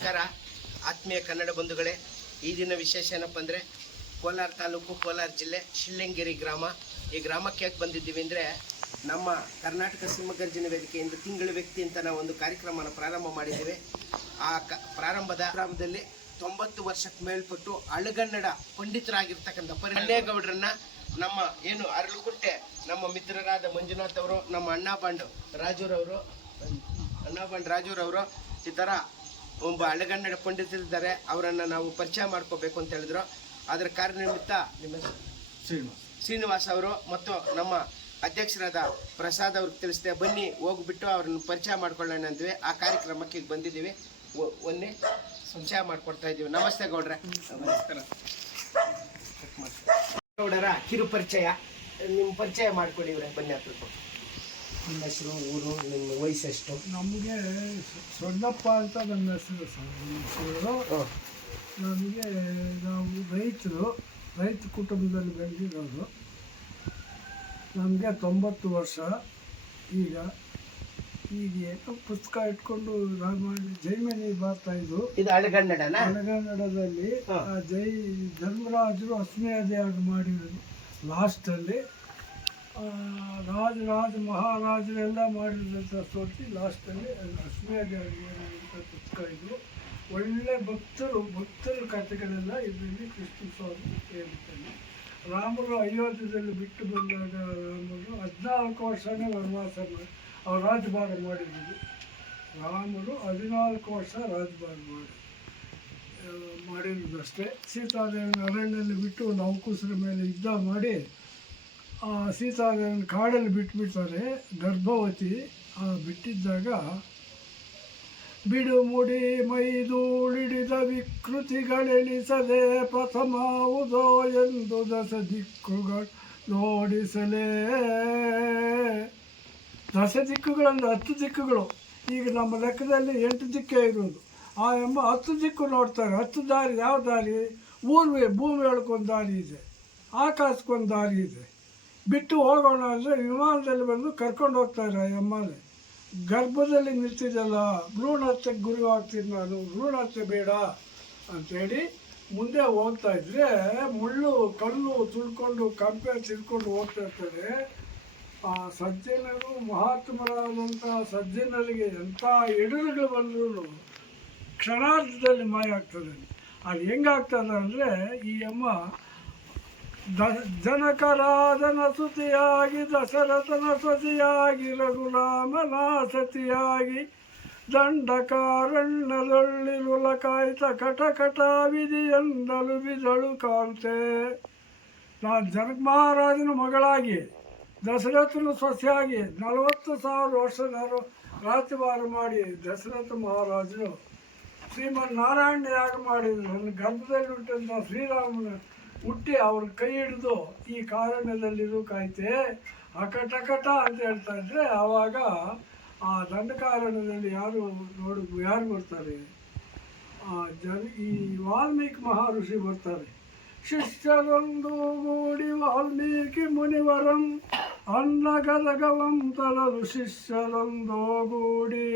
ನಮಸ್ಕಾರ. ಆತ್ಮೀಯ ಕನ್ನಡ ಬಂಧುಗಳೇ, ಈ ದಿನ ವಿಶೇಷ ಏನಪ್ಪ ಅಂದರೆ, ಕೋಲಾರ ತಾಲೂಕು, ಕೋಲಾರ ಜಿಲ್ಲೆ ಶಿಳ್ಳೆಂಗೇರಿ ಗ್ರಾಮ. ಈ ಗ್ರಾಮಕ್ಕೆ ಯಾಕೆ ಬಂದಿದ್ದೀವಿ ಅಂದರೆ, ನಮ್ಮ ಕರ್ನಾಟಕ ಸಿಂಹಗರ್ಜನ ವೇದಿಕೆಯಿಂದ ತಿಂಗಳ ವ್ಯಕ್ತಿ ಅಂತ ನಾವು ಒಂದು ಕಾರ್ಯಕ್ರಮನ ಪ್ರಾರಂಭ ಮಾಡಿದ್ದೀವಿ. ಆ ಕ, ಪ್ರಾರಂಭದ ಪ್ರಾರಂಭದಲ್ಲಿ ತೊಂಬತ್ತು ವರ್ಷಕ್ಕೆ ಮೇಲ್ಪಟ್ಟು ಅಳಗನ್ನಡ ಪಂಡಿತರಾಗಿರ್ತಕ್ಕಂಥ ಪರಿಹಳ್ಳಿಗೌಡರನ್ನ ನಮ್ಮ ಏನು ಅರಳುಕುಟ್ಟೆ ನಮ್ಮ ಮಿತ್ರರಾದ ಮಂಜುನಾಥ್ ಅವರು, ನಮ್ಮ ಅಣ್ಣಾ ಬಾಂಡ್ ರಾಜೂರವರು ಅಣ್ಣಾಬಂಡ್ ರಾಜೂರವರು, ಈ ಥರ ಒಬ್ಬ ಅಣಗನ್ನಡ ಪಂಡಿತರಿದ್ದಾರೆ ಅವರನ್ನು ನಾವು ಪರಿಚಯ ಮಾಡ್ಕೋಬೇಕು ಅಂತ ಹೇಳಿದ್ರು. ಅದರ ಕಾರ್ಯನಿಮಿತ್ತ ನಿಮ್ಮ ಶ್ರೀನಿವಾಸ್. ಶ್ರೀನಿವಾಸ್ ಅವರು ಮತ್ತು ನಮ್ಮ ಅಧ್ಯಕ್ಷರಾದ ಪ್ರಸಾದ್ ಅವ್ರಿಗೆ ತಿಳಿಸಿದೆ ಬನ್ನಿ ಹೋಗ್ಬಿಟ್ಟು ಅವ್ರನ್ನ ಪರಿಚಯ ಮಾಡ್ಕೊಳ್ಳೋಣ ಅಂದ್ವಿ. ಆ ಕಾರ್ಯಕ್ರಮಕ್ಕೆ ಈಗ ಬಂದಿದ್ದೀವಿ. ಒಂದೇ ಸಂಚಯ ಮಾಡ್ಕೊಡ್ತಾ ಇದ್ದೀವಿ. ನಮಸ್ತೆ ಗೌಡ್ರೆ. ನಮಸ್ಕಾರ. ಗೌಡರ ಕಿರು ಪರಿಚಯ ನಿಮ್ಮ ಪರಿಚಯ ಮಾಡ್ಕೊಡಿ ಇವ್ರೆ ಬನ್ನಿ ಹತ್ರ ನಿಮ್ಮ ಹೆಸರು ಊರು ನಿಮ್ಮ ವಯಸ್ಸೆಷ್ಟು ನಮಗೆ ಸೊಣ್ಣಪ್ಪ ಅಂತ ನನ್ನ ಹೆಸರು ಸರ್. ಹೆಸರು ನಮಗೆ ನಾವು ರೈತರು ರೈತ ಕುಟುಂಬದಲ್ಲಿ ಬೆಳೆದಿರೋದು. ನಮಗೆ ತೊಂಬತ್ತು ವರ್ಷ. ಈಗ ಈಗ ಏನೋ ಪುಸ್ತಕ ಇಟ್ಕೊಂಡು ರಾಮಾಯಣ ಜೈಮನಿ ಬರ್ತಾ ಇದ್ರು ಕನ್ನಡದಲ್ಲಿ ಆ ಜೈ ಧರ್ಮರಾಜರು ಅಶ್ವಮೇಧ ಮಾಡಿರೋದು. ಲಾಸ್ಟಲ್ಲಿ ರಾಜ ರಾಜ ಮಹಾರಾಜರೆಲ್ಲ ಮಾಡಿದಂಥ ಸ್ಟೋರಿ ಲಾಸ್ಟಲ್ಲಿ ಅಂತ ಪುಸ್ತಕ ಇದು ಒಳ್ಳೆ ಭಕ್ತರು, ಭಕ್ತರ ಕಥೆಗಳೆಲ್ಲ ಇದರಲ್ಲಿ ಕೃಷ್ಣ ಸ್ವಾಮಿ ಹೇಳ್ತಾನೆ ರಾಮರು ಅಯೋಧ್ಯದಲ್ಲಿ ಬಿಟ್ಟು ಬಂದಾಗ ರಾಮರು ಹದಿನಾಲ್ಕು ವರ್ಷನೇ ವನವಾಸ ಮಾಡಿ ಅವ್ರು ರಾಜಭಾರ ಮಾಡಿದ್ರು ರಾಮರು ಹದಿನಾಲ್ಕು ವರ್ಷ ರಾಜಭಾರ ಮಾಡಿ ಮಾಡಿರೋದಷ್ಟೇ. ಸೀತಾದೇವಿನ ಅರಣ್ಯದಲ್ಲಿ ಬಿಟ್ಟು ಒಂದು ಅಂಕುಶರ ಮೇಲೆ ಯುದ್ಧ ಮಾಡಿ ಸೀತಾದೇವಿನ ಕಾಡಲ್ಲಿ ಬಿಟ್ಬಿಡ್ತಾರೆ. ಗರ್ಭವತಿ, ಆ ಬಿಟ್ಟಿದ್ದಾಗ ಬಿಡು ಮುಡಿ ಮೈದೂಳಿಡಿದ ಪ್ರಥಮ ಉದೋ ಎಂದು ದಸ ದಿಕ್ಕುಗಳು ನೋಡಿಸಲೇ. ದಸ ದಿಕ್ಕುಗಳಂದ್ರೆ ಹತ್ತು ದಿಕ್ಕುಗಳು. ಈಗ ನಮ್ಮ ಲೆಕ್ಕದಲ್ಲಿ ಎಂಟು ದಿಕ್ಕೇ ಇರೋದು. ಆ ಎಂಬ ಹತ್ತು ದಿಕ್ಕು ನೋಡ್ತಾರೆ. ಹತ್ತು ದಾರಿ ಯಾವ ದಾರಿ? ಊರ್ವೆ ಭೂಮಿ ಒಳಗೊಂದು ದಾರಿ ಇದೆ. ಆಕಾಶಕ್ಕೊಂದು ದಾರಿ ಇದೆ. ಬಿಟ್ಟು ಹೋಗೋಣ ಅಂದರೆ ವಿಮಾನದಲ್ಲಿ ಬಂದು ಕರ್ಕೊಂಡು ಹೋಗ್ತಾರೆ ಎಮ್ಮನೆ ಗರ್ಭದಲ್ಲಿ ನಿಂತಿದ್ದಲ್ಲ, ಭ್ರೂಣಹತ್ಯೆಗೆ ಗುರಿ ಆಗ್ತೀನಿ ನಾನು ಭ್ರೂಣ ಹತ್ಯೆ ಬೇಡ ಅಂಥೇಳಿ ಮುಂದೆ ಹೋಗ್ತಾ ಇದ್ರೆ ಮುಳ್ಳು ಕಲ್ಲು ತುಳ್ಕೊಂಡು ಕಂಪೆ ತಿಳ್ಕೊಂಡು ಹೋಗ್ತಾ ಇರ್ತಾರೆ. ಆ ಸಜ್ಜನರು ಮಹಾತ್ಮರಾದಂಥ ಸಜ್ಜನರಿಗೆ ಎಂಥ ಎಡುರುಗಳು ಬಂದರೂ ಕ್ಷಣಾರ್ಧದಲ್ಲಿ ಮಾಯ ಆಗ್ತದೆ. ಅದು ಹೆಂಗಾಗ್ತದೆ ಅಂದರೆ ಈ ಅಮ್ಮ ಜನಕರಾಜನ ಸುತಿಯಾಗಿ ದಶರಥನ ಸತಿಯಾಗಿ ರಘುರಾಮನ ಸತಿಯಾಗಿ ದಂಡಕಾರಣ್ಯದೊಳ್ಳಿರುಲ ಕಾಯ್ತ ಕಟ ಕಟ ವಿಧಿಯಂದಲು ಬಿದಳು ಕಾಂತೆ. ನಾನು ಜನಕ ಮಹಾರಾಜನ ಮಗಳಾಗಿ, ದಶರಥನ ಸೊಸೆಯಾಗಿ ನಲವತ್ತು ಸಾವಿರ ವರ್ಷದ ರಾಜ್ಯಭಾರ ಮಾಡಿ ದಶರಥ ಮಹಾರಾಜನು ಶ್ರೀಮನ್ ನಾರಾಯಣ ಯಾಗ ಮಾಡಿದ್ರು ನನ್ನ ಗರ್ಭದಲ್ಲಿ ಉಂಟಂತ ಶ್ರೀರಾಮನ ಹುಟ್ಟಿ ಅವ್ರ ಕೈ ಹಿಡಿದು ಈ ಕಾರಣದಲ್ಲಿರು ಕಾಯ್ತೆ ಅಕಟಕಟ ಅಂತ ಹೇಳ್ತಾ ಇದ್ರೆ ಆವಾಗ ಆ ದಂಡಕಾರಣ್ಯದಲ್ಲಿ ಯಾರು ನೋಡು, ಯಾರು ಬರ್ತಾರೆ? ಆ ಜನ, ಈ ವಾಲ್ಮೀಕಿ ಮಹರ್ಷಿ ಬರ್ತಾರೆ. ಶಿಷ್ಯರೊಂದು ಗೂಡಿ ವಾಲ್ಮೀಕಿ ಮುನಿವರಂ ಅನ್ನ ಗಲಗವಂತರರು ಶಿಷ್ಯರೊಂದು ಗೂಡಿ.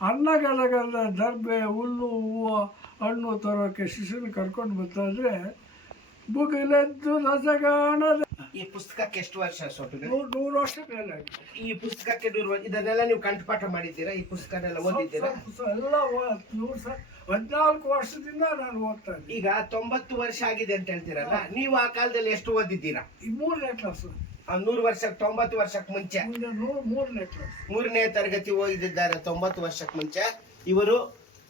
ಅನ್ನಗಲಗಲ್ಲ ದರ್ಬೆ ಹುಲ್ಲು ಹೂವು ಹಣ್ಣು ತರೋಕೆ ಶಿಶುನ ಕರ್ಕೊಂಡು ಬರ್ತಾ ಇದ್ರೆ ಬುಗಿಲೆದ್ದು ರಸಗಾಣದ ಈ ಪುಸ್ತಕಕ್ಕೆ ಎಷ್ಟು ವರ್ಷ ಸೊಟ್ಟಿದೆ ನೂರು ನೂರು ವರ್ಷ ಈ ಪುಸ್ತಕಕ್ಕೆ ನೂರು ವರ್ಷ ಇದನ್ನೆಲ್ಲ ನೀವು ಕಂಠಪಾಠ ಮಾಡಿದ್ದೀರಾ? ಈ ಪುಸ್ತಕನೆಲ್ಲ ಓದಿದ್ದೀರಾ? ಎಲ್ಲ ನೂರು ಸ ಹದಿನಾಲ್ಕು ವರ್ಷದಿಂದ ನಾನು ಓದ್ತಾ ಇದ್ದೀನಿ. ಈಗ ತೊಂಬತ್ತು ವರ್ಷ ಆಗಿದೆ ಅಂತ ಹೇಳ್ತೀರಲ್ಲ ನೀವು ಆ ಕಾಲದಲ್ಲಿ ಎಷ್ಟು ಓದಿದ್ದೀರಾ? ಈ ಮೂರನೇ ಕ್ಲಾಸ್ ಆ ನೂರು ವರ್ಷಕ್ಕೆ ತೊಂಬತ್ತು ವರ್ಷಕ್ಕೆ ಮುಂಚೆ? ಮೂರನೇ ಕ್ಲಾಸ್ ಮೂರನೇ ತರಗತಿ ಓದಿದ್ದಾರೆ ತೊಂಬತ್ತು ವರ್ಷಕ್ಕೆ ಮುಂಚೆ. ಇವರು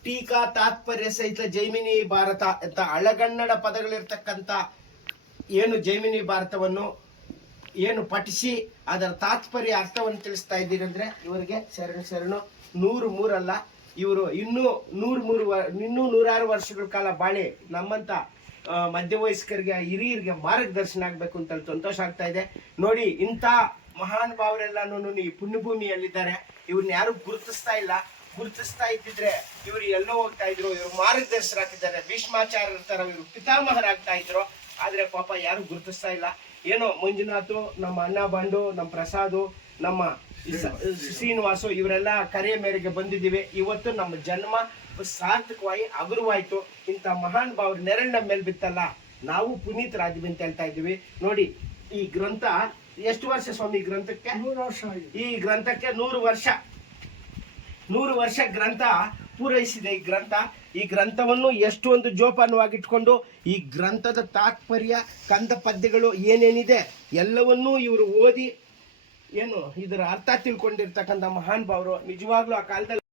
ಟೀಕಾ ತಾತ್ಪರ್ಯ ಸಹಿತ ಜೈಮಿನಿ ಭಾರತ ಅಂತ ಹಳಗನ್ನಡ ಪದಗಳಿರ್ತಕ್ಕಂಥ ಏನು ಜೈಮಿನಿ ಭಾರತವನ್ನು ಏನು ಪಠಿಸಿ ಅದರ ತಾತ್ಪರ್ಯ ಅರ್ಥವನ್ನು ತಿಳಿಸ್ತಾ ಇದ್ದೀರಿ ಅಂದ್ರೆ ಇವರಿಗೆ ಶರಣು ಶರಣು. ನೂರು ಮೂರಲ್ಲ, ಇವರು ಇನ್ನೂ ನೂರು ಮೂರು ಇನ್ನೂ ನೂರಾರು ವರ್ಷಗಳ ಕಾಲ ಬಾಳಿ ನಮ್ಮಂತ ಮಧ್ಯ ಮಧ್ಯವಯಸ್ಕರಿಗೆ, ಹಿರಿಯರಿಗೆ ಮಾರ್ಗದರ್ಶನ ಆಗ್ಬೇಕು ಅಂತ ಸಂತೋಷ ಆಗ್ತಾ ಇದೆ. ನೋಡಿ, ಇಂಥ ಮಹಾನ್ ಭಾವರೆಲ್ಲಾನು ಈ ಪುಣ್ಯಭೂಮಿಯಲ್ಲಿದ್ದಾರೆ. ಇವ್ರನ್ನ ಯಾರು ಗುರುತಿಸ್ತಾ ಇಲ್ಲ. ಗುರುತಿಸ್ತಾ ಇದ್ದಿದ್ರೆ ಇವರು ಎಲ್ಲೋ ಹೋಗ್ತಾ ಇದ್ರು ಇವರು ಮಾರ್ಗದರ್ಶಕರಾಗಿದ್ದಾರೆ ಭೀಷ್ಮಾಚಾರ್ಯ ತರ ಇವರು ಪಿತಾಮಹರಾಗ್ತಾ ಇದ್ರು. ಆದ್ರೆ ಪಾಪ ಯಾರು ಗುರುತಿಸ್ತಾ ಇಲ್ಲ. ಏನೋ ಮಂಜುನಾಥು ನಮ್ಮ ಅಣ್ಣ ಬಂಡು ನಮ್ಮ ಪ್ರಸಾದು ನಮ್ಮ ಶ್ರೀನಿವಾಸು ಇವರೆಲ್ಲ ಕರೆಯ ಮೇರೆಗೆ ಬಂದಿದ್ದೀವಿ. ಇವತ್ತು ನಮ್ಮ ಜನ್ಮ ಸಾರ್ಥಕವಾಗಿ ಹಗುರವಾಯ್ತು ಇಂಥ ಮಹಾನ್ ಭಾವ್ರ ನೆರಳು ನಮ್ಮ ಮೇಲೆ ಬಿತ್ತಲ್ಲ. ನಾವು ಪುನೀತ್ ಪುನೀತರಾದ್ವಿ ಅಂತ ಹೇಳ್ತಾ ಇದ್ದೀವಿ. ನೋಡಿ ಈ ಗ್ರಂಥ ಎಷ್ಟು ವರ್ಷ ಸ್ವಾಮಿ ಈ ಗ್ರಂಥಕ್ಕೆ? ನೂರು ವರ್ಷ ಈ ಗ್ರಂಥಕ್ಕೆ ನೂರು ವರ್ಷ. ನೂರು ವರ್ಷ ಗ್ರಂಥ ಪೂರೈಸಿದೆ ಈ ಗ್ರಂಥ. ಈ ಗ್ರಂಥವನ್ನು ಎಷ್ಟು ಒಂದು ಜೋಪಾನವಾಗಿಟ್ಕೊಂಡು ಈ ಗ್ರಂಥದ ತಾತ್ಪರ್ಯ, ಕಂದ ಪದ್ಯಗಳು ಏನೇನಿದೆ ಎಲ್ಲವನ್ನೂ ಇವರು ಓದಿ ಏನು ಇದರ ಅರ್ಥ ತಿಳ್ಕೊಂಡಿರ್ತಕ್ಕಂಥ ಮಹಾನ್ ಭಾವರು ನಿಜವಾಗ್ಲೂ ಆ ಕಾಲದಲ್ಲಿ